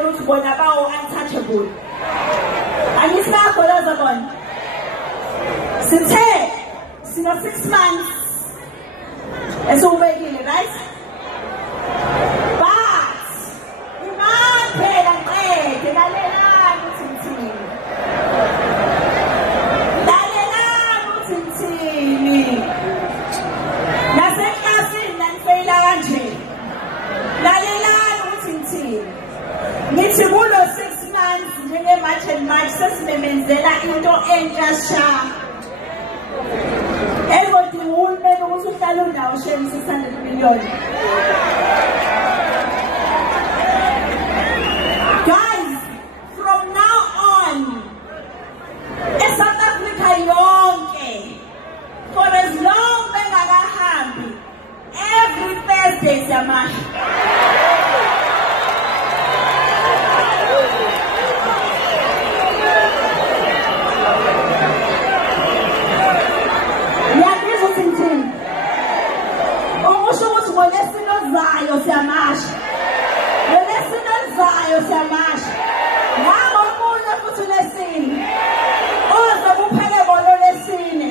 bayabona ukuthi bona bawu-untouchable. Angisakho lezo bona. Sithe sino 6 months esiwubekile, right? But imaphela qede lalelani ukuthi ngithini. Lalelani ukuthi ngithini. Naseklasini nanifeyila kanje. Lalelani ukuthi ngithini. Ngithi kulo 6 months njenge-March and March sesimemenzela into entsha sha. Ezodinga uhulumeni ukuthi uhlale undawo shame 600 million. Guys, from now on, eSouth Africa yonke, for as long bengakahambi, every Thursday siyamasha. Siyamasha. Lesino lizayo siyamasha. Ngabo omunye futhi lesine. Oza kuphele ngolo lesine.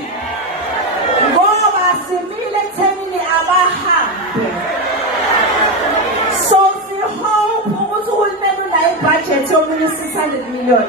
Ngoba simile ekuthenini abahambe. So we hope ukuthi uhulumeni unayo ibudget yomunye 600 million.